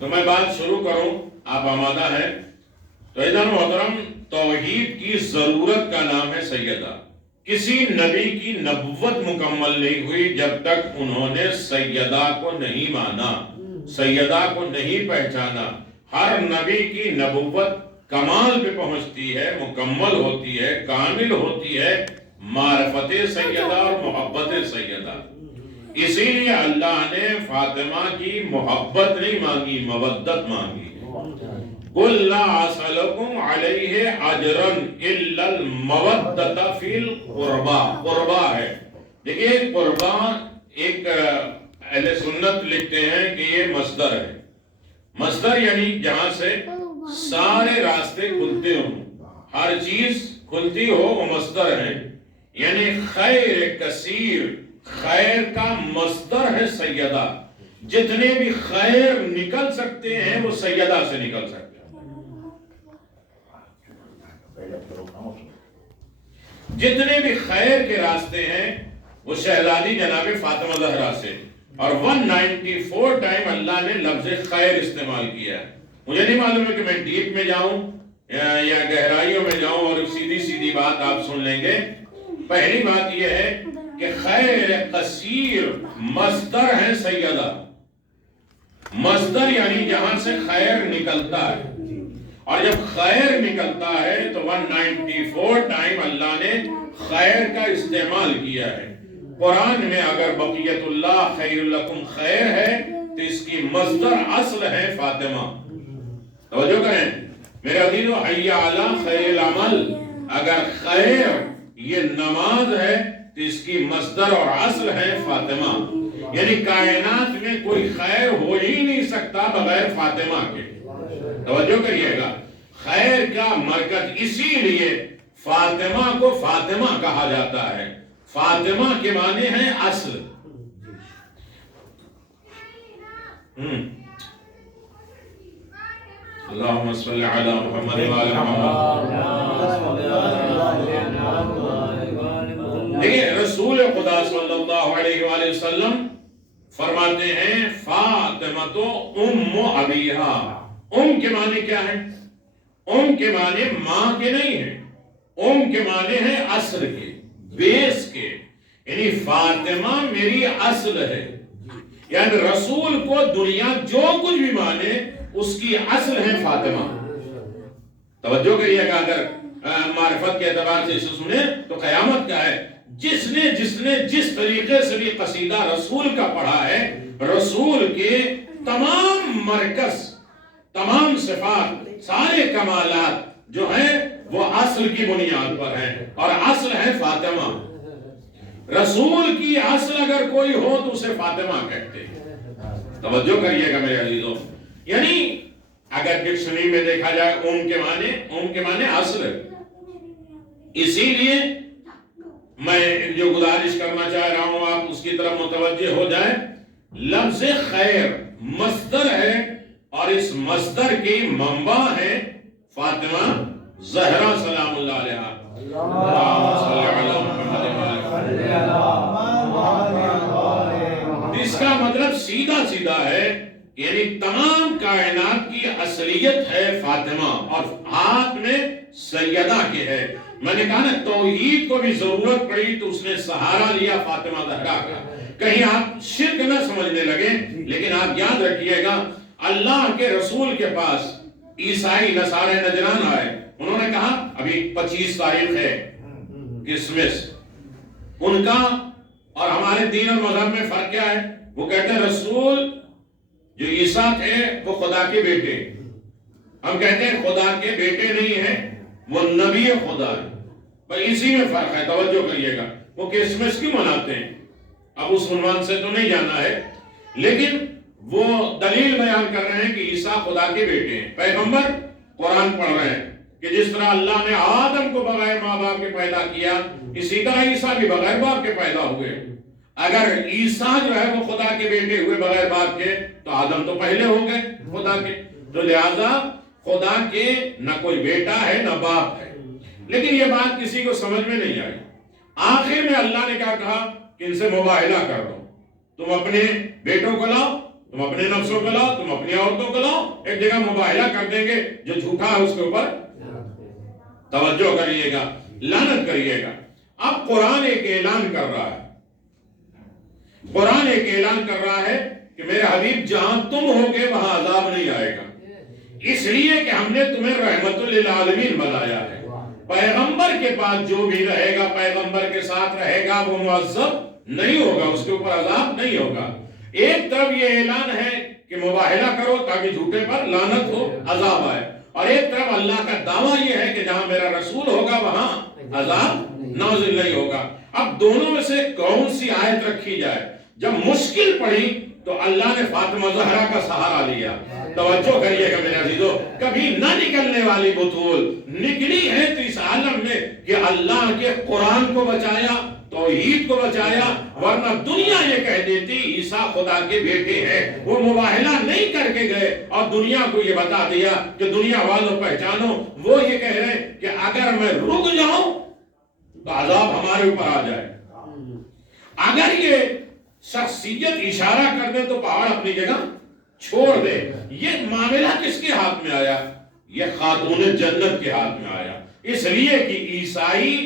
تو میں بات شروع کروں، آپ آمادہ ہیں؟ تو اذن محترم، توحید کی ضرورت کا نام ہے سیدہ۔ کسی نبی کی نبوت مکمل نہیں ہوئی جب تک انہوں نے سیدہ کو نہیں مانا، سیدہ کو نہیں پہچانا۔ ہر نبی کی نبوت کمال پہ پہنچتی ہے، مکمل ہوتی ہے، کامل ہوتی ہے معرفت سیدہ اور محبت سیدہ۔ اسی لیے اللہ نے فاطمہ کی محبت نہیں مانگی، مودت مانگی۔ قُلْ لَا أَسْأَلُكُمْ عَلَيْهِ أَجْرًا إِلَّا الْمَوَدَّةَ فِي الْقُرْبَى، قربہ ہے۔ دیکھئے قربہ ایک اہل سنت لکھتے ہیں کہ یہ مصدر ہے۔ مصدر یعنی جہاں سے سارے راستے کھلتے ہوں، ہر چیز کھلتی ہو، وہ مصدر ہے۔ یعنی خیر کثیر، خیر کا مصدر ہے سیدہ۔ جتنے بھی خیر نکل سکتے ہیں وہ سیدہ سے نکل سکتے ہیں۔ جتنے بھی خیر کے راستے ہیں وہ شہزادی جناب فاطمہ زہرا سے، اور 194 ٹائم اللہ نے لفظ خیر استعمال کیا ہے۔ مجھے نہیں معلوم ہے کہ میں ڈیپ میں جاؤں یا گہرائیوں میں جاؤں اور سیدھی سیدھی بات آپ سن لیں گے۔ پہلی بات یہ ہے کہ خیر کثیر مصدر ہے سیدہ۔ مصدر یعنی جہاں سے خیر نکلتا ہے، اور جب خیر نکلتا ہے تو 194 ٹائم اللہ نے خیر کا استعمال کیا ہے۔ قرآن میں اگر بقیت اللہ خیر لکم خیر ہے تو اس کی مصدر اصل ہے فاطمہ۔ توجہ کریں میرے عزیزو، حی علی خیر العمل، اگر خیر یہ نماز ہے تو اس کی مصدر اور اصل ہے فاطمہ۔ یعنی کائنات میں کوئی خیر ہو ہی نہیں سکتا بغیر فاطمہ کے۔ توجہ کریے گا، خیر کا مرکز، اسی لیے فاطمہ کو فاطمہ کہا جاتا ہے۔ فاطمہ کے معنی ہے اصل۔ اللہم صلی علی محمد وعلی محمد۔ دیکھیں رسول خدا صلی اللہ علیہ وآلہ وسلم فرماتے ہیں فاطمہ تو ام ابیہا۔ ام کے معنی کیا ہے؟ ام کے معنی ماں کے نہیں ہیں، ام کے معنی ہے اصل کے، بیس کے۔ یعنی فاطمہ میری اصل ہے، یعنی رسول کو دنیا جو کچھ بھی مانے اس کی اصل ہے فاطمہ۔ توجہ کریے گا، اگر معرفت کے اعتبار سے اسے سنیں تو قیامت کا ہے، جس نے جس طریقے سے بھی قصیدہ رسول کا پڑھا ہے، رسول کے تمام مرکز، تمام صفات، سارے کمالات جو ہیں وہ اصل کی بنیاد پر ہیں، اور اصل ہے فاطمہ۔ رسول کی اصل اگر کوئی ہو تو اسے فاطمہ کہتے ہیں۔ توجہ کریے گا میرے عزیزوں، یعنی اگر ڈکشنری میں دیکھا جائے ام کے معنی اصل ہے۔ اسی لیے میں جو گزارش کرنا چاہ رہا ہوں آپ اس کی طرف متوجہ ہو جائیں۔ لفظ خیر مصدر ہے، اور اس مصدر کی منبع ہے فاطمہ زہرا سلام اللہ علیہا۔ اس کا مطلب سیدھا سیدھا ہے، یعنی تمام کائنات کی اصلیت ہے فاطمہ، اور ہاتھ میں سیدہ کے ہے۔ میں نے کہا نا توحید کو بھی ضرورت پڑی تو اس نے سہارا لیا فاطمہ زہرا کا۔ کہیں آپ شرک نہ سمجھنے لگے، لیکن آپ یاد رکھیے گا اللہ کے رسول کے پاس عیسائی نصارہ نجران آئے، انہوں نے کہا ابھی 25 تاریخ ہے کرسمس، ان کا اور ہمارے دین اور مذہب میں فرق کیا ہے؟ وہ کہتے ہیں رسول جو عیسیٰ تھے وہ خدا کے بیٹے، ہم کہتے ہیں خدا کے بیٹے نہیں ہیں، وہ نبی خدا ہے۔ پر اسی میں فرق ہے، توجہ کریے گا۔ وہ کرسمس کیوں مناتے ہیں؟ اب اس عنوان سے تو نہیں جانا ہے، لیکن وہ دلیل بیان کر رہے ہیں کہ عیسیٰ خدا کے بیٹے ہیں۔ پیغمبر قرآن پڑھ رہے ہیں کہ جس طرح اللہ نے آدم کو بغیر ماں باپ کے پیدا کیا، اسی طرح عیسیٰ بھی بغیر باپ کے پیدا ہوئے۔ اگر عیسیٰ جو ہے وہ خدا کے بیٹے ہوئے بغیر باپ کے، تو آدم تو پہلے ہو گئے خدا کے، تو لہذا خدا کے نہ کوئی بیٹا ہے نہ باپ ہے۔ لیکن یہ بات کسی کو سمجھ میں نہیں آئی۔ آخر میں اللہ نے کیا کہا کہ ان سے مباہلہ کر دو، تم اپنے بیٹوں کو لاؤ، تم اپنے نفسوں کو لاؤ، تم اپنی عورتوں کو لاؤ، ایک جگہ مباہلہ کر دیں گے، جو جھوٹا ہے اس کے اوپر توجہ کریے گا، لعنت کریے گا۔ اب قرآن ایک اعلان کر رہا ہے، قرآن ایک اعلان کر رہا ہے کہ میرے حبیب جہاں تم ہوگے وہاں عذاب نہیں آئے گا، اس لیے کہ ہم نے تمہیں رحمت للعالمین بنایا ہے۔ پیغمبر کے پاس جو بھی رہے گا، پیغمبر کے ساتھ رہے گا، وہ معذب نہیں ہوگا، اس کے اوپر عذاب نہیں ہوگا۔ ایک طرف یہ اعلان ہے کہ مباہلہ کرو تاکہ جھوٹے پر لعنت ہو، عذاب آئے، اور ایک طرف اللہ کا دعویٰ یہ ہے کہ جہاں میرا رسول ہوگا وہاں عذاب نازل نہیں ہوگا۔ اب دونوں میں سے کون سی آیت رکھی جائے؟ جب مشکل پڑی تو اللہ نے فاطمہ زہرا کا سہارا لیا۔ توجہ کریے گا میرے عزیزو، کبھی نہ نکلنے والی بطول نکلی ہے تو اس عالم میں کہ اللہ کے قرآن کو بچایا، توحید کو بچایا، ورنہ دنیا یہ کہہ دیتی عیسیٰ خدا کے بیٹے ہیں۔ وہ مباہلہ نہیں کر کے گئے اور دنیا کو یہ بتا دیا کہ دنیا والوں پہچانو، وہ یہ کہہ رہے ہیں کہ اگر میں رک جاؤں تو عذاب ہمارے اوپر آ جائے، اگر یہ شخصیت اشارہ کر دے تو پہاڑ اپنی جگہ چھوڑ دے۔ یہ معاملہ کس کے ہاتھ میں آیا؟ یہ خاتون جنت کے ہاتھ میں آیا، اس لیے کہ عیسائی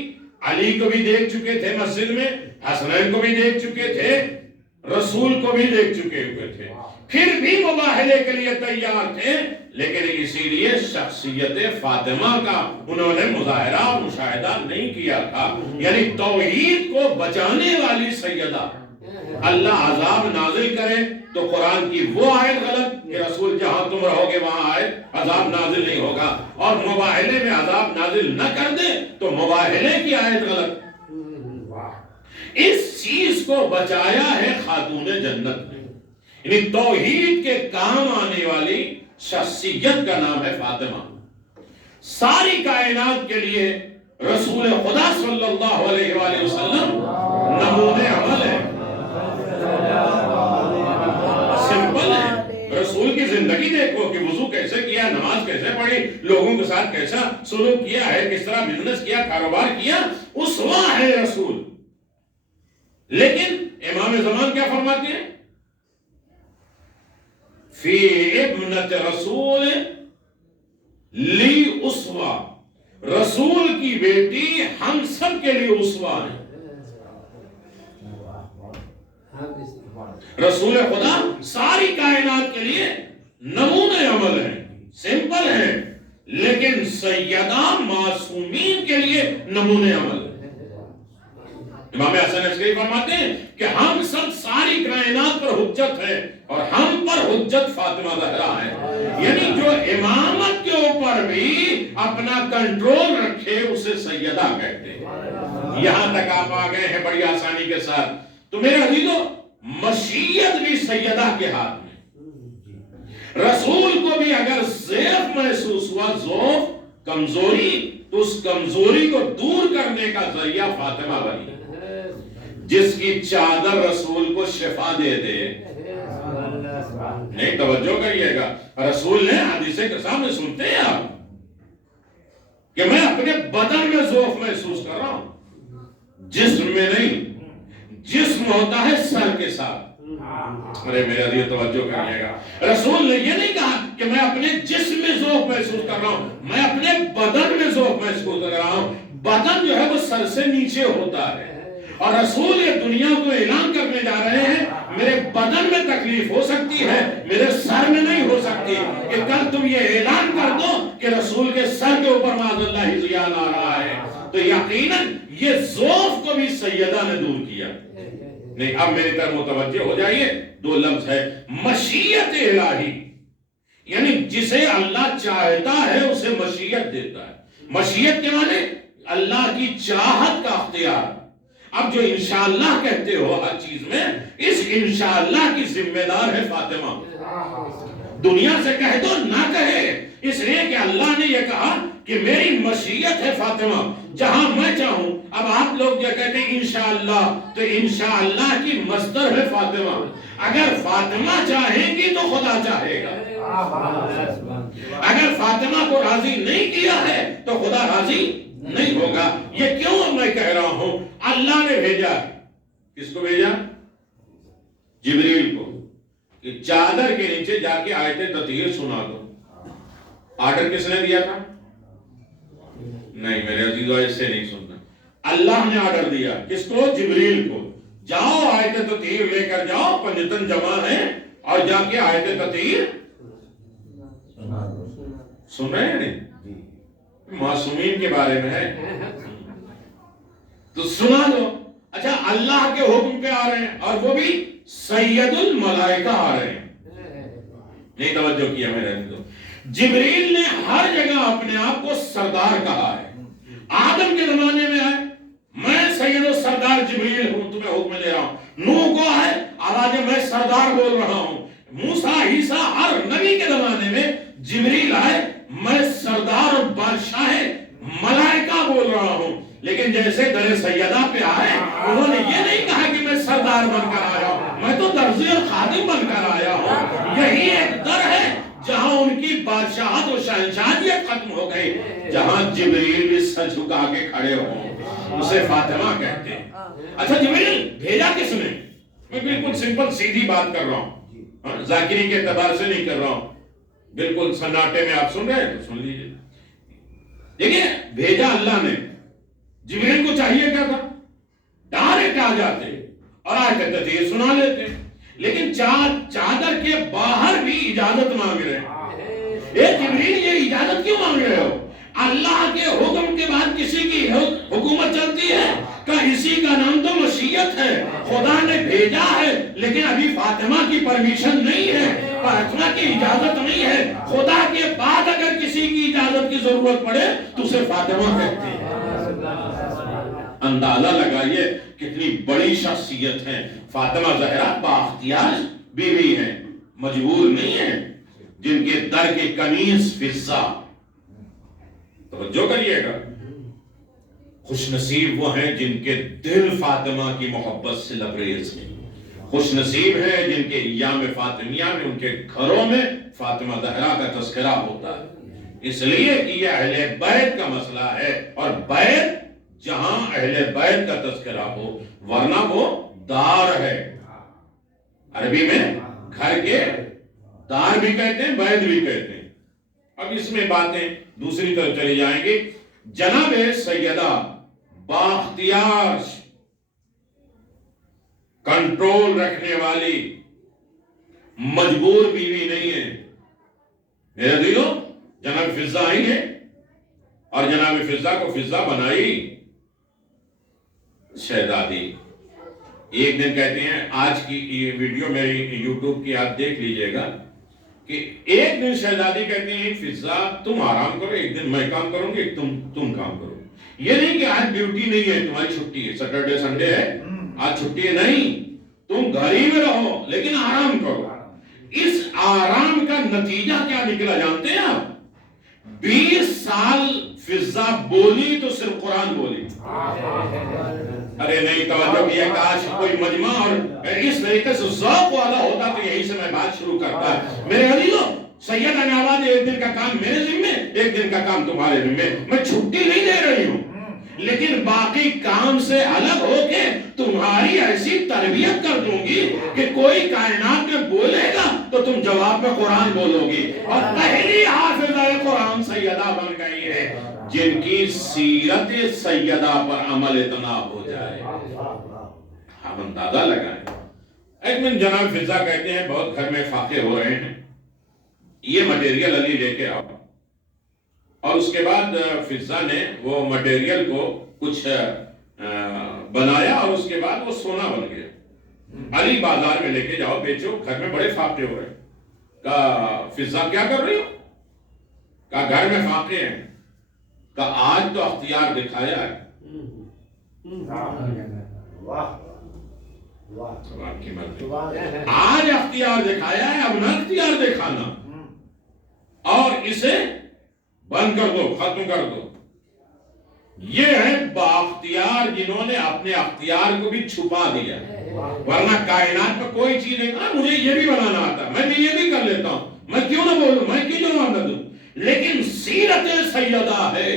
علی کو بھی دیکھ چکے تھے مسجد میں، حسنین کو بھی دیکھ چکے تھے، رسول کو بھی دیکھ چکے ہوئے تھے، پھر بھی مباہلے کے لیے تیار تھے، لیکن اسی لیے شخصیت فاطمہ کا انہوں نے مظاہرہ اور مشاہدہ نہیں کیا تھا۔ یعنی توحید کو بچانے والی سیدہ، اللہ عذاب نازل کرے تو قرآن کی وہ آیت غلط کہ رسول جہاں تم رہو گے وہاں آیت عذاب نازل نہیں ہوگا، اور مباہلے میں عذاب نازل نہ کر دے تو مباہلے کی آیت غلط۔ اس چیز کو بچایا ہے خاتون جنت نے، یعنی توحید کے کام آنے والی شخصیت کا نام ہے فاطمہ۔ ساری کائنات کے لیے رسول خدا صلی اللہ علیہ وآلہ وسلم نمونے عمل ہے، سمپل ہے۔ رسول کی زندگی دیکھو کہ وضو کیسے کیا، نماز کیسے پڑھی، لوگوں کے ساتھ کیسا سلوک کیا ہے، کس طرح بزنس کیا، کاروبار کیا، اسوہ ہے رسول۔ لیکن امام زمان کیا فرماتے ہیں؟ فی ابنت رسول لی اسوہ، رسول کی بیٹی ہم سب کے لیے اسوہ ہے۔ رسول خدا ساری کائنات کے لیے نمونے عمل ہیں، سمپل ہیں، لیکن سیدہ معصومین کے لیے نمونے عمل ہے۔ امام حسن عسکری فرماتے ہیں کہ ہم سب ساری کائنات پر حجت ہے اور ہم پر حجت فاطمہ زہرا ہے، یعنی جو امامت کے اوپر بھی اپنا کنٹرول رکھے اسے سیدہ کہتے ہیں۔ یہاں تک آپ آ گئے ہیں بڑی آسانی کے ساتھ۔ تو میرے عزیزو، مشیت بھی سیدہ کے ہاتھ میں۔ رسول کو بھی اگر ضعف محسوس ہوا، ضعف، کمزوری، تو اس کمزوری کو دور کرنے کا ذریعہ فاطمہ بنی، جس کی چادر رسول کو شفا دے دے۔ نہیں، توجہ کریے گا، رسول نے حدیث کے سامنے سنتے ہیں آپ کہ میں اپنے بدن میں ضعف محسوس کر رہا ہوں، جسم میں نہیں۔ جسم ہوتا ہے سر کے ساتھ۔ میرے عزیز توجہ کریے گا، رسول نے یہ نہیں کہا کہ میں اپنے جسم میں ذوق محسوس کر رہا ہوں، میں اپنے بدن میں ذوق محسوس کر رہا ہوں۔ بدن جو ہے وہ سر سے نیچے ہوتا ہے، اور رسول یہ دنیا کو اعلان کرنے جا رہے ہیں میرے بدن میں تکلیف ہو سکتی ہے، میرے سر میں نہیں ہو سکتی۔ کہ کل تم یہ اعلان کر دو کہ رسول کے سر کے اوپر معاذ اللہ زیان آ رہا ہے، تو یقیناً یہ ذوق کو بھی سیدہ نے دور کیا۔ نہیں، اب میری طرف متوجہ ہو جائیے، دو لفظ ہے مشیت الہی، یعنی جسے اللہ چاہتا ہے اسے مشیت دیتا ہے۔ مشیت کے معنی اللہ کی چاہت کا اختیار۔ اب جو انشاءاللہ کہتے ہو ہر چیز میں، اس انشاءاللہ کی ذمہ دار ہے فاطمہ۔ دنیا سے کہہ دو نہ کہے، اس لیے کہ اللہ نے یہ کہا کہ میری مشیت ہے فاطمہ، جہاں میں چاہوں۔ اب آپ لوگ جو کہتے ہیں انشاءاللہ، تو انشاءاللہ کی مصدر ہے فاطمہ۔ اگر فاطمہ چاہیں گی تو خدا چاہے گا، اگر فاطمہ کو راضی نہیں کیا ہے تو خدا راضی نہیں ہوگا۔ یہ کیوں میں کہہ رہا ہوں؟ اللہ نے بھیجا، کس کو بھیجا؟ جبریل کو، کہ چادر کے نیچے جا کے آیت تطہیر سنا دو. آرڈر کس نے دیا تھا؟ نہیں میرے عزیزو، ایسے نہیں سننا. اللہ نے آرڈر دیا. کس کو؟ جبریل کو. جاؤ آیت تطہیر لے کر جاؤ، پنجتن جمع ہیں، اور جا کے آیت تطہیر سن رہے ہیں. نہیں معصومین کے بارے میں ہے تو سنا دو. اچھا اللہ کے حکم پہ آ رہے ہیں اور وہ بھی سید الملائکہ آ رہے ہیں. نہیں توجہ کیا میرے عزیزو. جبریل نے ہر جگہ اپنے آپ کو سردار کہا ہے. آدم کے زمانے میں آئے، میں سید و سردار جبریل ہوں، تمہیں حکم دے رہا ہوں. نوح کو آئے، آواز میں سردار بول رہا ہوں. موسیٰ، عیسیٰ، ہر نبی کے زمانے میں جبریل آئے، میں سردار اور بادشاہ ملائکہ بول رہا ہوں. لیکن جیسے در سیدہ پہ آئے، انہوں نے یہ نہیں کہا کہ میں سردار بن کر آیا ہوں، میں تو درزی اور خادم بن کر آیا ہوں. یہی ایک در ہے جہاں ان کی بادشاہت و شہنشاہیت ختم ہو گئی، جہاں جبریل بھی سر جھکا کے کھڑے ہوں. اسے فاطمہ کہتے ہیں. اچھا جبریل بھیجا کس نے؟ میں بالکل سمپل سیدھی بات کر رہا ہوں، ذاکری کے اعتبار سے نہیں کر رہا ہوں. بالکل سناٹے میں آپ سن رہے ہیں تو سن لیجئے. دیکھیں بھیجا اللہ نے. جبریل کو چاہیے کیا تھا؟ ڈائریکٹ آ جاتے اور آیت تطہیر سنا لیتے. لیکن چادر کے باہر بھی اجازت مانگ رہے ہیں. اے جبریل یہ اجازت کیوں مانگ رہے ہو؟ اللہ کے حکم کے بعد کسی کی حکومت چلتی ہے کہ اسی کا نام تو مشیت ہے. خدا نے بھیجا ہے لیکن ابھی فاطمہ کی پرمیشن نہیں ہے، فاطمہ کی اجازت نہیں ہے. خدا کے بعد اگر کسی کی اجازت کی ضرورت پڑے تو اسے فاطمہ کہتے ہیں. اندازہ لگائیے کتنی بڑی شخصیت ہے. فاطمہ زہرا بااختیار بیوی ہیں، مجبور نہیں ہیں، جن کے در کے کنیز فضہ. توجہ کریے گا. خوش نصیب وہ ہیں جن کے دل فاطمہ کی محبت سے لبریز ہیں. خوش نصیب ہیں جن کے ایام فاطمیہ میں ان کے گھروں میں فاطمہ زہرا کا تذکرہ ہوتا ہے. اس لیے کہ یہ اہل بیت کا مسئلہ ہے، اور بیت جہاں اہل بیت کا تذکرہ ہو، ورنہ وہ دار ہے. عربی میں گھر کے دار بھی کہتے ہیں، بیت بھی کہتے ہیں. اب اس میں باتیں دوسری طرف چلی جائیں گی. جناب سیدہ بااختیار کنٹرول رکھنے والی مجبور بیوی نہیں ہے. میرے دلو جناب فضہ آئی ہے اور جناب فضہ کو فضہ بنائی شہزادی. ایک دن کہتے ہیں، آج کی یہ ویڈیو میری یوٹیوب کی آپ دیکھ لیجئے گا، کہ ایک دن شہزادی کہتے ہیں فضہ تم آرام کرو، ایک دن میں کام کروں گی، تم کام کرو. یہ نہیں کہ آج ڈیوٹی نہیں ہے، تمہاری چھٹی ہے، سیٹرڈے سنڈے ہے، آج چھٹی ہے. نہیں، تم گھر ہی میں رہو لیکن آرام کرو. اس آرام کا نتیجہ کیا نکلا جانتے ہیں آپ؟ 20 سال فضہ بولی تو صرف قرآن بولی. ارے نہیں توجہ کیا. کاش کوئی مجمع اور اس طریقے سے ذوق والا ہوتا تو یہی سے میں بات شروع کرتا. میرے عزیزو، سیدہ نے آواز ایک دن کا کام میرے ذمے، ایک دن کا کام تمہارے ذمے. میں چھٹی نہیں دے رہی ہوں، لیکن باقی کام سے الگ ہو کے تمہاری ایسی تربیت کر دوں گی کہ کوئی کائنات میں بولے گا تو تم جواب میں قرآن بولو گی. اور پہلی حافظہ قرآن سیدہ بن گئی ہے جن کی سیرت سیدہ پر عمل اتنا ہو جائے. ہم اندازہ لگائیں. ایک من جناب فضہ کہتے ہیں بہت گھر میں فاقے ہو رہے ہیں، یہ مٹیریل علی لے کے آؤ. اور اس کے بعد فضہ نے وہ مٹیریل کو کچھ بنایا اور اس کے بعد وہ سونا بن گیا. علی بازار میں لے کے جاؤ، بیچو، گھر میں بڑے فاقے ہو رہے ہیں. کہا فضہ کیا کر رہی ہو؟ کہا گھر میں فاقے ہیں. کہا آج تو اختیار دکھایا ہے. آج اختیار دکھایا ہے، اب نہ اختیار دکھانا، اور اسے بند کر دو، ختم کر دو. یہ ہے بااختیار جنہوں نے اپنے اختیار کو بھی چھپا دیا. ورنہ کائنات میں کوئی چیز نہیں کہا مجھے یہ بھی بنانا آتا، میں بھی یہ بھی کر لیتا ہوں، میں کیوں نہ بولوں، میں کیوں نہ دوں. لیکن سیرت سیدہ ہے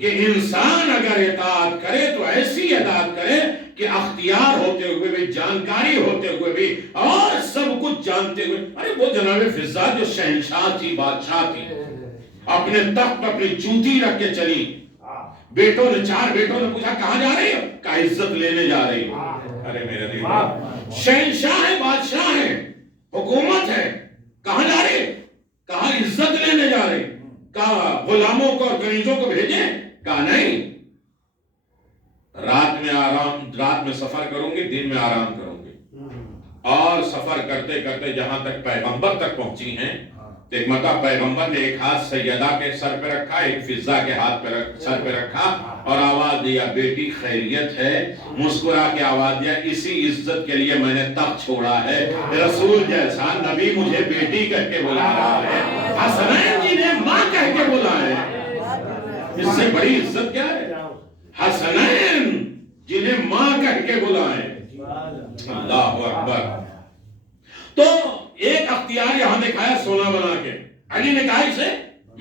کہ انسان اگر اطاعت کرے تو ایسی اطاعت کرے کہ اختیار ہوتے ہوئے بھی، جانکاری ہوتے ہوئے بھی، اور سب کچھ جانتے ہوئے. ارے وہ جناب فضا جو شہنشاہ تھی، بادشاہ تھی، اپنے تخت اپنی جوتی رکھ کے چلی. بیٹوں نے، 4 بیٹوں نے پوچھا کہاں جا رہی ہو؟ کہا عزت لینے جا رہی ہو. ارے میرے دل، شہنشاہ ہے، بادشاہ ہے، حکومت ہے، کہاں جا رہی؟ کہا عزت لینے جا رہی. کہا غلاموں کو اور کنیزوں کو بھیجیں؟ کہا نہیں، رات میں سفر کروں گی، دن میں آرام کروں گی. اور سفر کرتے کرتے جہاں تک پیغمبر تک پہنچی ہیں، تو ایک مرتبہ پیغمبر نے ایک ہاتھ سیدہ کے سر پہ رکھا، ایک فضا کے ہاتھ پہ سر پہ رکھا اور آواز دیا بیٹی خیریت ہے. مسکرا کے آواز دیا اسی عزت کے لیے میں نے تخت چھوڑا ہے. رسول جیسا نبی مجھے بیٹی کہہ کے بلا رہا ہے، حسنین جی نے ماں کہہ کے بلائے. اس سے بڑی عزت کیا ہے؟ حسنین جنہیں ماں کہہ کے بلائے. اللہ اکبر. تو ایک اختیار یہاں دکھایا سونا بنا کے، علی نے کہا اسے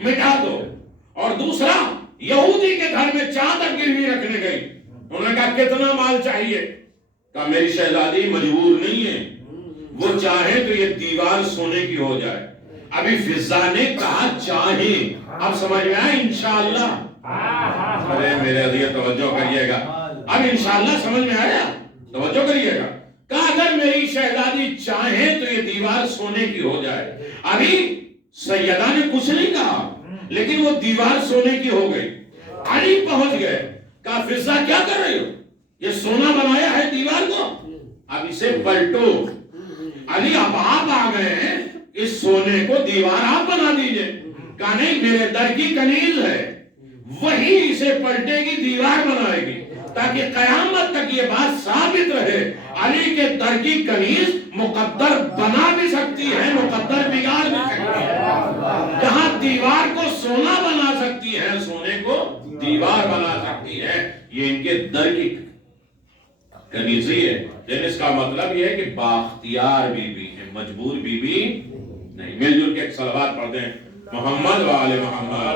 مٹا دو. اور دوسرا یہودی کے گھر میں چادر گروی رکھنے گئی. انہوں نے کہا کتنا مال چاہیے؟ کہا میری شہزادی مجبور نہیں ہے، وہ چاہے تو یہ دیوار سونے کی ہو جائے. ابھی فضا نے کہا چاہیں. اب سمجھ میں آیا انشاءاللہ؟ ارے میرے عزیز توجہ کریے گا، اب انشاءاللہ سمجھ میں آیا؟ توجہ کریے گا. کہا اگر میری شہزادی چاہے تو یہ دیوار سونے کی ہو جائے. ابھی سیدہ نے کچھ نہیں کہا لیکن وہ دیوار سونے کی ہو گئی. علی پہنچ گئے. کہا فضا کیا کر رہی ہو؟ یہ سونا بنایا ہے دیوار کو، اب اسے پلٹو. علی اب آپ آ گئے ہیں، اس سونے کو دیوار آپ بنا دیجئے. کہا نہیں، میرے در کی کنیز ہے، وہی اسے پلٹے گی، دیوار بنائے گی، تاکہ قیامت تک یہ بات ثابت رہے علی کے در کی کنیز مقدر بنا بھی سکتی ہے، مقدر بگاڑ بھی سکتی ہے. جہاں دیوار کو سونا بنا سکتی ہے، سونے کو دیوار بنا سکتی ہے، یہ ان کے در کی کنیزی ہے. لیکن اس کا مطلب یہ ہے کہ باختیار بیوی ہے، مجبور بیوی نہیں. مل جل کے ایک صلوات پڑھ دیں، محمد و آل محمد.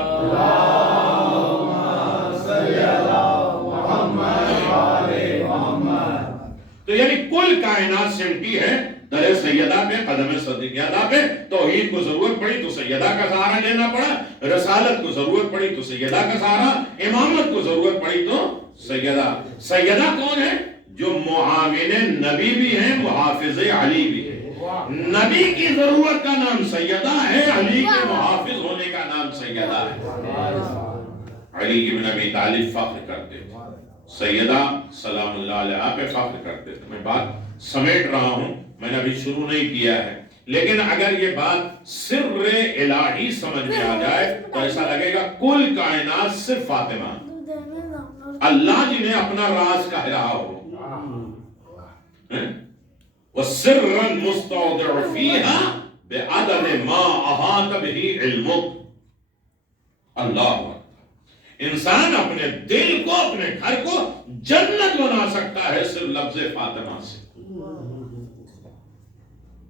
تو یعنی کل کائنات سمٹی ہے در سیدہ پہ، قدم سیدہ پہ. توحید کو ضرورت پڑی تو سیدہ کا سہارا لینا پڑا، رسالت کو ضرورت پڑی تو سیدہ کا سہارا، امامت کو ضرورت پڑی تو سیدہ. سیدہ کون ہے؟ جو معاون نبی بھی ہیں، محافظ علی بھی ہے. نبی کی ضرورت کا نام سیدہ ہے، علی کے محافظ ہونے کا نام سیدہ ہے. علی ابن ابی طالب فخر کرتے تھے، سیدہ سلام اللہ علیہ پہ فخر کرتے تھے. میں بات سمیٹ رہا ہوں، میں نے ابھی شروع نہیں کیا ہے، لیکن اگر یہ بات سر الہی سمجھ میں آ جائے تو ایسا لگے گا کل کائنات صرف فاطمہ، اللہ جنہیں اپنا راز کہہ رہا ہو. وَسِرًّا مُسْتَوْدِعُ فِيهَا بِعَدَدِ مَا أَحَاطَ بِهِ عِلْمُهُ. اللہ انسان اپنے دل کو، اپنے گھر کو جنت بنا سکتا ہے صرف لفظ فاطمہ سے.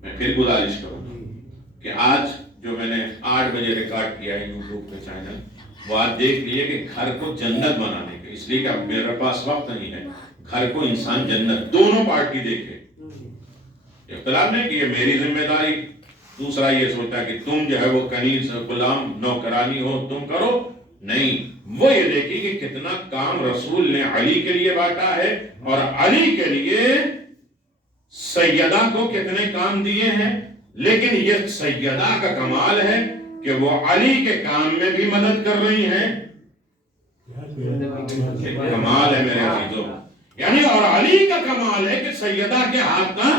میں پھر گزارش کروں کہ آج جو میں نے 8 بجے ریکارڈ کیا ہے یوٹیوب پہ چینل، وہ آج دیکھ لیے کہ گھر کو جنت بنانے کے، اس لیے کہ اب میرے پاس وقت نہیں ہے، گھر کو انسان جنت، دونوں پارٹی دیکھے. اختلاف نہیں کہ یہ میری ذمہ داری، دوسرا یہ سوچتا کہ تم جو ہے وہ کنیز غلام نوکرانی ہو تم کرو. نہیں، وہ یہ دیکھی کہ کتنا کام رسول نے علی کے لیے بانٹا ہے اور علی کے لیے سیدہ کو کتنے کام دیے ہیں. لیکن یہ سیدہ کا کمال ہے کہ وہ علی کے کام میں بھی مدد کر رہی ہیں. کمال ہے میرے عزیزوں. یعنی اور علی کا کمال ہے کہ سیدہ کے ہاتھ کا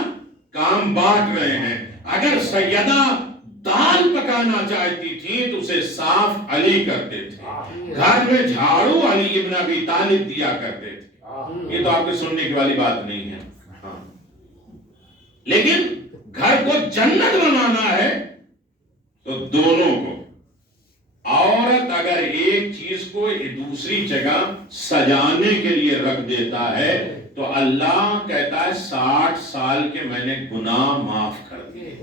کام بانٹ رہے ہیں. اگر سیدہ دال پکانا چاہتی تھی تو اسے صاف علی کرتے تھے، گھر میں جھاڑو علی ابن ابی طالب دیا کرتے تھے. یہ تو آپ کے سننے کی والی بات نہیں ہے. لیکن گھر کو جنت بنانا ہے تو دونوں کو. عورت اگر ایک چیز کو دوسری جگہ سجانے کے لیے رکھ دیتا ہے تو اللہ کہتا ہے 60 سال کے میں نے گناہ معاف کر دیے.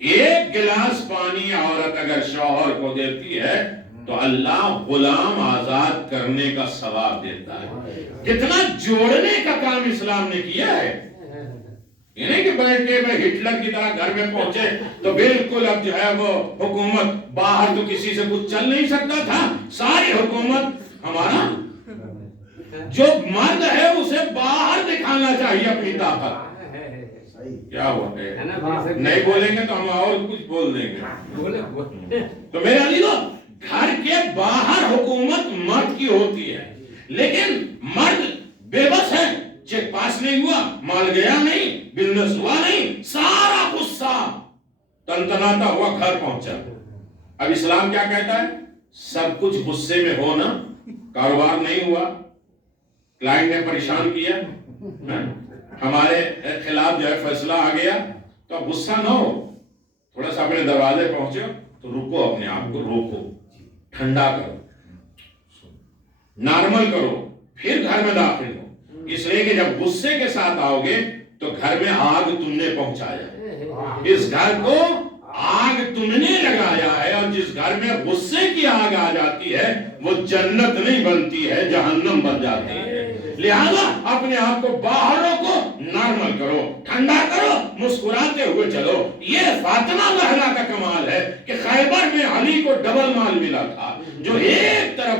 ایک گلاس پانی عورت اگر شوہر کو دیتی ہے تو اللہ غلام آزاد کرنے کا ثواب دیتا ہے. کتنا جوڑنے کا کام اسلام نے کیا ہے. یہ نہیں کہ بیٹھ کے میں ہٹلر کی طرح گھر میں پہنچے تو بالکل اب جو ہے وہ حکومت باہر تو کسی سے کچھ چل نہیں سکتا تھا، ساری حکومت ہمارا جو مرد ہے اسے باہر دکھانا چاہیے اپنی طاقت. کیا ہوا ہے؟ نہیں بولیں گے تو ہم اور کچھ بول دیں گے. تو میرے عزیزو، گھر کے باہر حکومت مرد کی ہوتی ہے، لیکن مرد بے بس ہے. چیک پاس نہیں ہوا، مال گیا نہیں، بزنس ہوا نہیں، سارا غصہ تنتناتا ہوا گھر پہنچا. اب اسلام کیا کہتا ہے؟ سب کچھ غصے میں ہونا، کاروبار نہیں ہوا، کلائنٹ نے پریشان کیا، ہمارے خلاف جو ہے فیصلہ آ گیا، تو اب غصہ نہ ہو، تھوڑا سا اپنے دروازے پہنچے تو رکو، اپنے آپ کو روکو، ٹھنڈا کرو، نارمل کرو، پھر گھر میں داخل ہو. اس لیے کہ جب غصے کے ساتھ آؤ گے تو گھر میں آگ تم نے پہنچایا، اس گھر کو آگ تم نے لگایا ہے، اور جس گھر میں غصے کی آگ آ جاتی ہے وہ جنت نہیں بنتی ہے، جہنم بن جاتی ہے. لہذا اپنے آپ کو باہر رکھو، نارمل کرو، ٹھنڈا کرو، مسکراتے ہوئے چلو. یہ فاطمہ زہرا کا کمال ہے کہ خیبر میں علی کو ڈبل مال ملا تھا. جو ایک طرف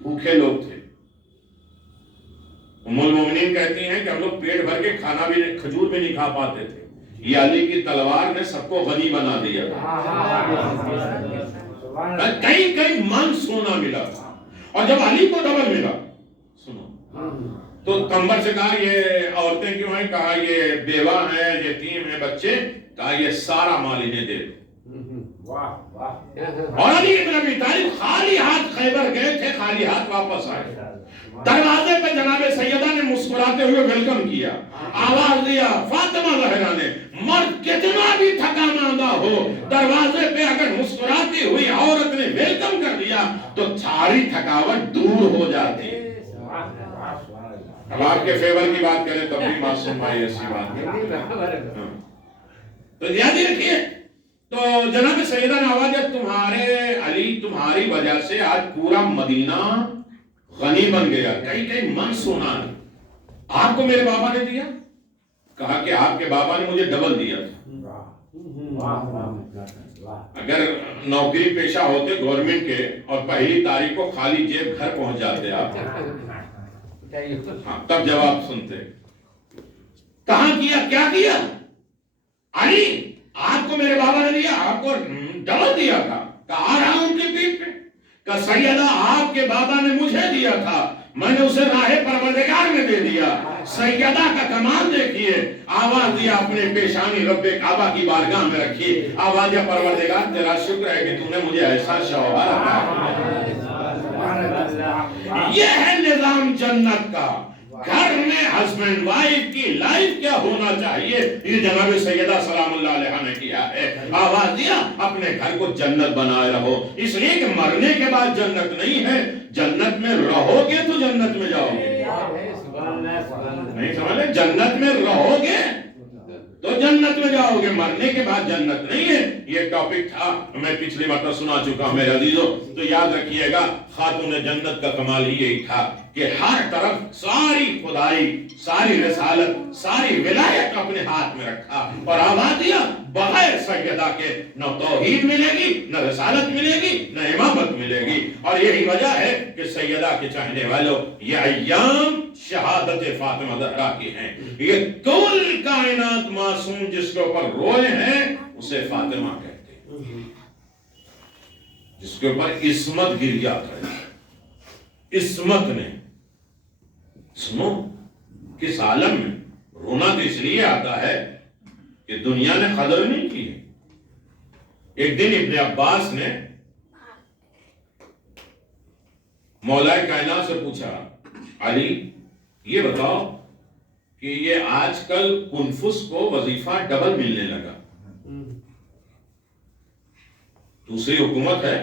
بھوکے لوگ تھے، ام المومنین کہتی ہیں کہ ہم لوگ پیٹ بھر کے کھانا بھی کھجور بھی نہیں کھا پاتے تھے، یہ علی کی تلوار نے سب کو غنی بنا دیا تھا. کئی کئی من سونا ملا تھا، اور جب علی کو ڈبل ملا، سنو، تو کمبر سے کہا یہ عورتیں کیوں ہیں؟ کہا یہ بیوہ ہیں، یتیم ہیں، بچے. کہا یہ سارا مال انہیں دے دو. اور علی ابن ابی طالب خالی ہاتھ خیبر گئے تھے، خالی ہاتھ واپس آئے. دروازے پہ جناب سیدہ نے مسکراتے ہوئے ویلکم کیا، آواز دیا. فاطمہ زہرا نے، مرد کتنا بھی تھکا ماندہ ہو، دروازے پہ اگر مسکراتی ہوئی عورت نے ویلکم کر دیا تو ساری تھکاوٹ دور ہو جاتی. اب آپ کے فیور کی بات کریں تب بھی معصوم بھائی ایسی بات ہے. تو یاد رکھیے، تو جناب سیدہ نے آواز دیا، تمہارے علی، تمہاری وجہ سے آج پورا مدینہ غنی بن گیا، کئی کئی من سونا ہے. آپ کو میرے بابا نے دیا؟ کہا کہ آپ کے بابا نے مجھے ڈبل دیا تھا. اگر نوکری پیشہ ہوتے گورنمنٹ کے اور پہلی تاریخ کو خالی جیب گھر پہنچ جاتے آپ، تب جواب سنتے. کہاں کیا، کیا کیا؟ علی، آپ کو میرے بابا نے دیا، آپ کو ڈبل دیا تھا. کہا آ رہا ہوں ان کی پیٹ پہ. کہ سیدہ آپ کے بابا نے مجھے دیا تھا، میں نے اسے راہ پروردگار میں دے دیا. سیدہ کا کمال دیکھیے، آواز دیا اپنے پیشانی رب کعبہ کی بارگاہ میں رکھی، آواز دیا پروردگار تیرا شکر ہے کہ تو نے مجھے ایسا شوہر عطا کیا. یہ ہے نظام جنت کا. گھر میں ہسبینڈ وائف کی لائف کیا ہونا چاہیے، یہ جناب سیدہ سلام اللہ علیہ نے کیا ہے. آواز دیا اپنے گھر کو جنت بنائے رہو، اس لیے کہ مرنے کے بعد جنت نہیں ہے، جنت میں رہو گے تو جنت میں جاؤ گے. نہیں سمجھے؟ جنت میں رہو گے تو جنت میں جاؤ گے، مرنے کے بعد جنت نہیں ہے. یہ ٹاپک تھا، میں پچھلی مرتبہ سنا چکا ہوں میرے عزیزو. تو یاد رکھیے گا، خاتون جنت کا کمال ہی یہی تھا کہ ہر طرف ساری خدائی، ساری رسالت، ساری ولایت اپنے ہاتھ میں رکھا، اور آواز دیا بغیر سیدہ کے نہ توحید ملے گی، نہ رسالت ملے گی، نہ امامت ملے گی. اور یہی وجہ ہے کہ سیدہ کے چاہنے والوں، یہ ایام شہادت فاطمہ زہرا کی ہیں. یہ کل کائنات معصوم جس کے اوپر روئے ہیں اسے فاطمہ کہتے ہیں، جس کے اوپر عصمت گر جاتا ہے. عصمت نے، سنو، کس عالم میں رونا تو اس لیے آتا ہے کہ دنیا نے قدر نہیں کی. ایک دن ابن عباس نے مولا کائنات سے پوچھا، علی یہ بتاؤ کہ یہ آج کل کنفس کو وظیفہ ڈبل ملنے لگا، دوسری حکومت ہے،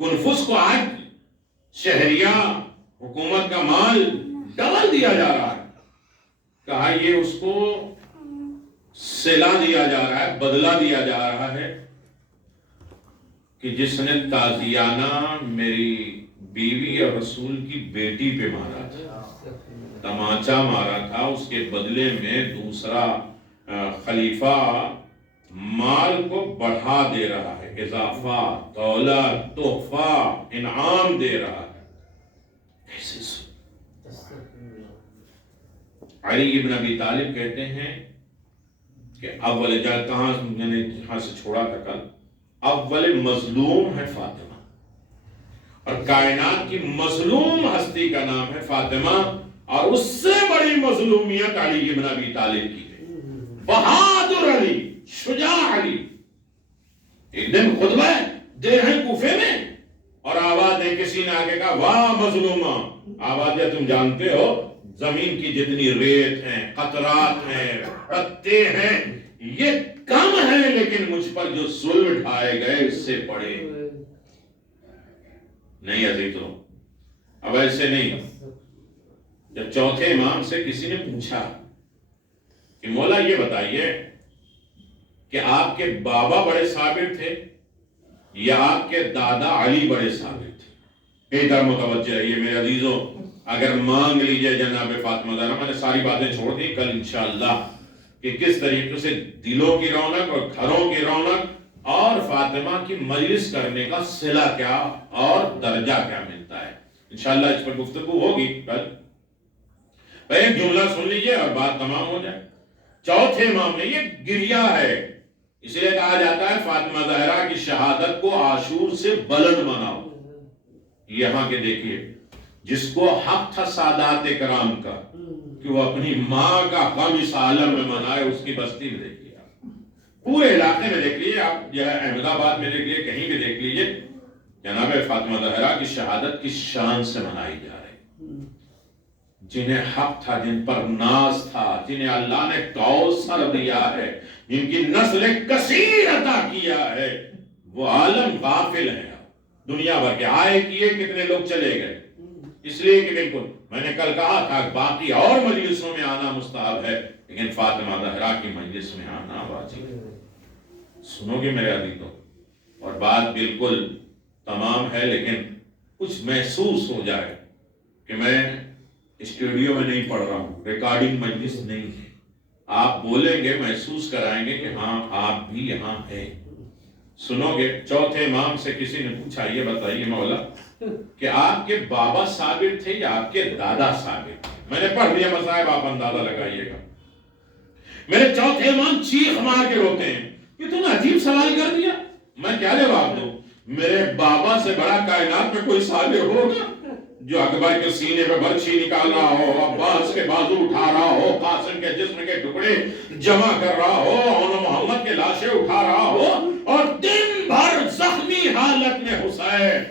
کنفس کو آج شہریہ حکومت کا مال ڈبل دیا جا رہا ہے. کہا یہ اس کو صلہ دیا جا رہا ہے، بدلہ دیا جا رہا ہے کہ جس نے تازیانہ میری بیوی اور رسول کی بیٹی پہ مارا تھا، تماچا مارا تھا، اس کے بدلے میں دوسرا خلیفہ مال کو بڑھا دے رہا ہے، اضافہ، دولت، تحفہ، انعام دے رہا ہے. علی ابن ابی طالب کہتے ہیں کہ اول کہاں میں نے جہاں سے چھوڑا تھا کل، اول مظلوم ہے فاطمہ، اور کائنات کی مظلوم ہستی کا نام ہے فاطمہ، اور اس سے بڑی مظلومیت علی ابن ابی طالب کی ہے. بہادر علی، شجاع علی. ایک دن خطبہ دے رہے ہیں کوفے میں، اور آواز ہے، کسی نے آگے کہا واہ مظلومہ. آواز ہے، تم جانتے ہو زمین کی جتنی ریت ہیں، قطرات ہیں، پتے ہیں، یہ کم ہے، لیکن مجھ پر جو ظلم ڈھائے گئے اس سے بڑے. نہیں عزیزو، اب ایسے نہیں. جب چوتھے امام سے کسی نے پوچھا کہ مولا یہ بتائیے کہ آپ کے بابا بڑے صابر تھے یا آپ کے دادا علی بڑے صابر تھے؟ ادھر متوجہ رہیے میرے عزیزو. اگر مانگ لیجئے جناب فاطمہ زہرا، میں نے ساری باتیں چھوڑ دی، کل انشاءاللہ کہ کس طریقے سے دلوں کی رونق اور گھروں کی رونق اور فاطمہ کی مجلس کرنے کا صلہ کیا اور درجہ کیا ملتا ہے. انشاءاللہ اس پر گفتگو ہوگی کل. ایک جملہ سن لیجئے اور بات تمام ہو جائے. چوتھے امام نے، یہ گریہ ہے، اس لیے کہا جاتا ہے فاطمہ زہرا کی شہادت کو عاشور سے بلند مناؤ. یہاں کے دیکھیے، جس کو حق تھا سادات کرام کا کہ وہ اپنی ماں کا غم اس عالم میں منائے، اس کی بستی میں دیکھیے، پورے علاقے میں دیکھ لیجیے، آپ جو ہے احمد آباد میں دیکھ لیجیے، کہیں بھی دیکھ لیجیے، جناب فاطمہ زہرا کی شہادت کس شان سے منائی جا رہی. جنہیں حق تھا، جن پر ناز تھا، جنہیں اللہ نے کوثر دیا ہے، جن کی نسل کثیر عطا کیا ہے، وہ عالم غافل ہے. دنیا بھر کے آئے کیے، کتنے لوگ چلے گئے. اس لیے کہ بالکل میں نے کل کہا تھا باقی اور مجلسوں میں آنا مستحب ہے، لیکن فاطمہ زہرا کی مجلس میں آنا واجب ہے. سنو گے میرے عزیزو، اور بات بالکل تمام ہے، لیکن کچھ محسوس ہو جائے کہ میں اسٹوڈیو میں نہیں پڑھ رہا ہوں، ریکارڈنگ مجلس نہیں ہے. آپ بولیں گے، محسوس کرائیں گے کہ ہاں آپ بھی یہاں ہیں. سنو گے. چوتھے امام سے کسی نے پوچھا، یہ بتائیے مولا کہ آپ کے بابا صابر تھے یا آپ کے دادا صابر تھے؟ میں نے پڑھ لیا مصائب، آپ اندازہ لگائیے گا. میرے چوتھے امام چیخ مار کے روتے ہیں کہ تم نے عجیب سوال کر دیا، میں کیا جواب دوں؟ میرے بابا سے بڑا کائنات میں کوئی صابر ہوگا جو اکبر کے سینے پہ برچھی نکال رہا ہو، عباس کے بازو اٹھا رہا ہو، قاسم کے جسم کے ٹکڑے جمع کر رہا ہو، اور محمد کے لاشیں اٹھا رہا ہو، اور دن بھر زخمی حالت میں حسین.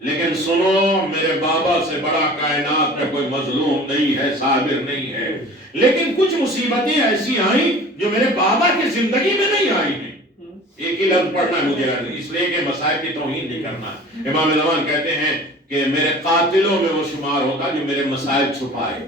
لیکن سنو، میرے بابا سے بڑا کائنات میں کوئی مظلوم نہیں ہے، صابر نہیں ہے. لیکن کچھ مصیبتیں ایسی آئیں جو میرے بابا کی زندگی میں نہیں آئی ہیں. ایک ہی لفظ پڑھنا ہے مجھے، اس لیے کہ مصائب کی توہین نہیں کرنا. امام زمان کہتے ہیں کہ میرے قاتلوں میں وہ شمار ہوتا جو میرے مصائب چھپائے.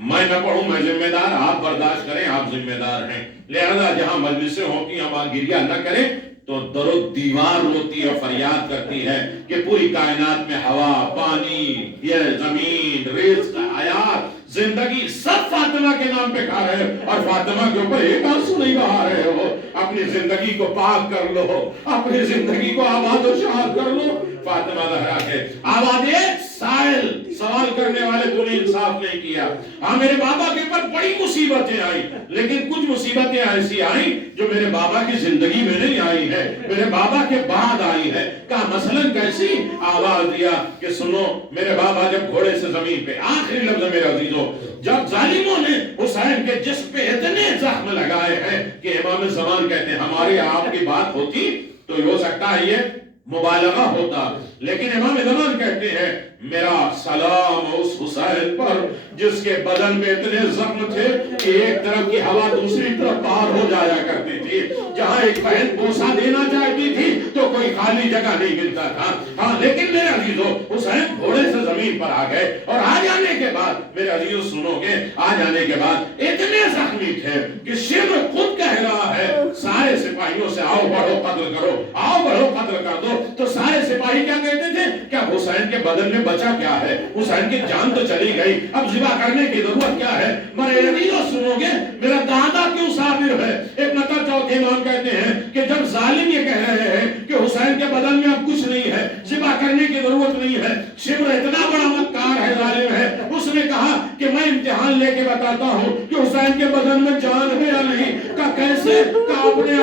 میں نہ پڑھوں، میں ذمہ دار، آپ برداشت کریں، آپ ذمہ دار ہیں. لہذا جہاں مجلسیں ہوتی ہیں وہاں گریہ نہ کریں تو در و دیوار روتی ہے، فریاد کرتی ہے کہ پوری کائنات میں ہوا، پانی، یہ زمین، رزق، حیات، زندگی سب فاطمہ کے نام پہ کھا رہے ہو، اور فاطمہ کے اوپر ایک آنسو نہیں بہا رہے ہو. اپنی زندگی کو پاک کر لو، اپنی زندگی کو آباد و شاد کر لو. فاطمہ زہرا کے آباد سائل سوال کرنے والے تو نے انصاف نہیں کیا. ہاں میرے بابا کے اوپر بڑی مصیبتیں آئی، لیکن کچھ مصیبتیں ایسی آئیں جو میرے بابا کی زندگی میں نہیں آئی ہے، میرے بابا کے بعد آئی ہے. کہا مثلاً کیسی؟ آواز دیا کہ سنو، میرے بابا جب گھوڑے سے زمین پہ، آخری لفظ میرے عزیزو، جب ظالموں نے حسین کے جسم پہ اتنے زخم لگائے ہیں کہ امام زمان کہتے ہیں ہمارے آپ کی بات ہوتی تو ہو سکتا ہے یہ مبالغہ ہوتا، لیکن امام زمان کہتے ہیں میرا سلام اس حسین پر جس کے بدن میں اتنے زخم تھے کہ ایک طرف کی ہوا دوسری طرف پار ہو جایا کرتی تھی. جہاں ایک بہن بوسہ دینا چاہتی تھی تو کوئی خالی جگہ نہیں ملتا تھا. ہاں لیکن میرے عزیزو، حسین گھوڑے سے زمین پر آ گئے، اور آ جانے کے بعد میرے عزیزو سنو گے، آ جانے کے بعد اتنے زخمی تھے کہ شمر خود کہہ رہا ہے سارے سپاہیوں سے آؤ بڑھو قتل کرو، آؤ بڑھو قتل کر دو. تو سارے سپاہی کیا کہتے تھے؟ کیا حسین حسین کے بدن میں بچا کیا ہے؟ حسین کی جان تو چلی گئی، اب ذبح کرنے کی ضرورت کیا ہے؟ میرے عزیزو سنو گے، میرا دادا کیوں صابر ہے؟ ایک نطر چوتھے امام کہتے ہیں کہ جب ظالم یہ کہہ رہے ہیں کہ حسین کے بدن میں اب کچھ نہیں ہے، ذبح کرنے کی ضرورت نہیں ہے، شمر اتنا بڑا مکار ہے، ظالم ہے، اس نے کہا کہ میں امتحان لے کے بتاتا ہوں کہ حسین کے بدن میں جان ہے یا نہیں۔ کہا کیسے؟ کہا اپنے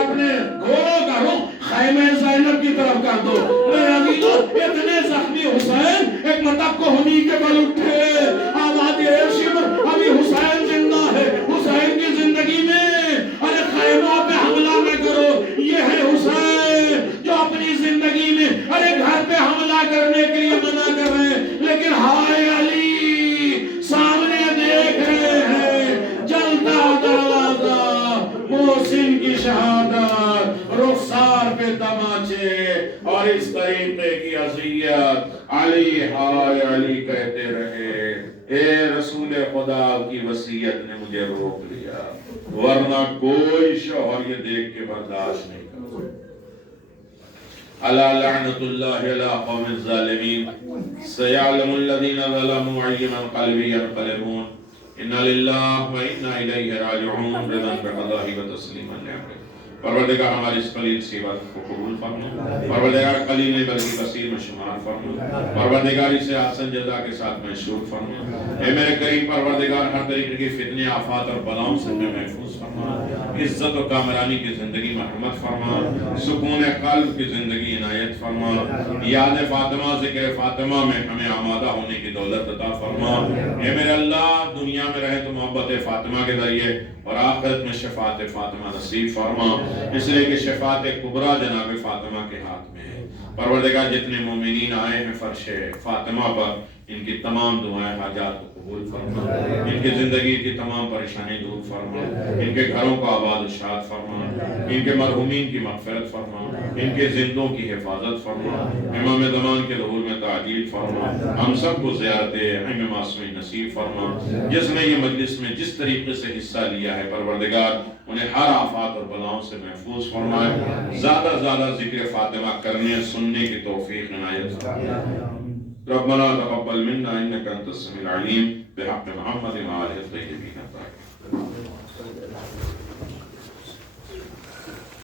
گھوڑوں کا رخ خیمہ زینب کی طرف کر دو۔ میرے عزیزو اتنے زخمی حسین ایک مطلب کو ہنی کے بل اٹھے، آواز اے شمر ابھی حسین زندہ ہے، حسین کی زندگی میں ارے خیموں پہ حملہ نہ کرو، یہ ہے حسین جو اپنی زندگی میں ارے گھر پہ حملہ کرنے کے لیے منع کر رہے ہیں، لیکن ہائے علی سامنے دیکھ رہے ہیں جلتا دروازہ، محسن کی شہادت، رخسار پہ تماچے اور اس طریقے کی اذیت۔ علی ہائے علی کہتے رہے، اے رسول خدا کی وصیت نے مجھے روک لیا، ورنہ کوئی شوہر یہ دیکھ کے برداشت نہیں کرتا۔ الا لعنت اللہ علی قوم الظالمین سیعلم الذین ظلموا ای منقلب ینقلبون انا للہ و انا الیہ راجعون رضا بقضاہ و تسلیما لامرہ۔ پروردگار ہماری اس قلیل سی بات کو قبول فرما، پروردگار قلیل نہیں بلکہ کثیر میں شمار فرما، پروردگار اسے احسن جزا کے ساتھ محشور فرما۔ اے میرے کریم پروردگار ہر طریقے کی فتنے، آفات اور بلاؤں سے ہمیں محفوظ فرما، عزت و کامرانی کی زندگی مرحمت فرما، سکون قلب کی زندگی عنایت فرما، یاد فاطمہ ذکر فاطمہ میں ہمیں آمادہ ہونے کی دولت عطا فرما۔ اے میرے اللہ دنیا میں رہے تو محبت فاطمہ کے ذریعے اور آخرت میں شفاعت فاطمہ نصیب فرما، اس لیے کہ شفاعت کبریٰ جناب فاطمہ کے ہاتھ میں ہے۔ پروردگار جتنے مومنین آئے ہیں فرش فاطمہ پر، ان کی تمام دعائیں حاجات کو قبول فرما، ان کی زندگی کی تمام پریشانی دور فرما، ان کے گھروں کو آباد و شاد فرما، ان کے مرحومین کی مغفرت فرما، ان کے زندوں کی حفاظت فرما، امام زمان کے ظہور میں تعجیل فرما، ہم سب کو زیارت ائمہ معصومین نصیب فرما۔ جس نے یہ مجلس میں جس طریقے سے حصہ لیا ہے پروردگار انہیں ہر آفات اور بلاؤں سے محفوظ فرمائے، زیادہ زیادہ ذکر فاطمہ کرنے سننے کی توفیق عنایت فرمائے۔ ربنا تقبل منا انك انت السميع العليم بحق محمد وآله الطيبين الطاهرين۔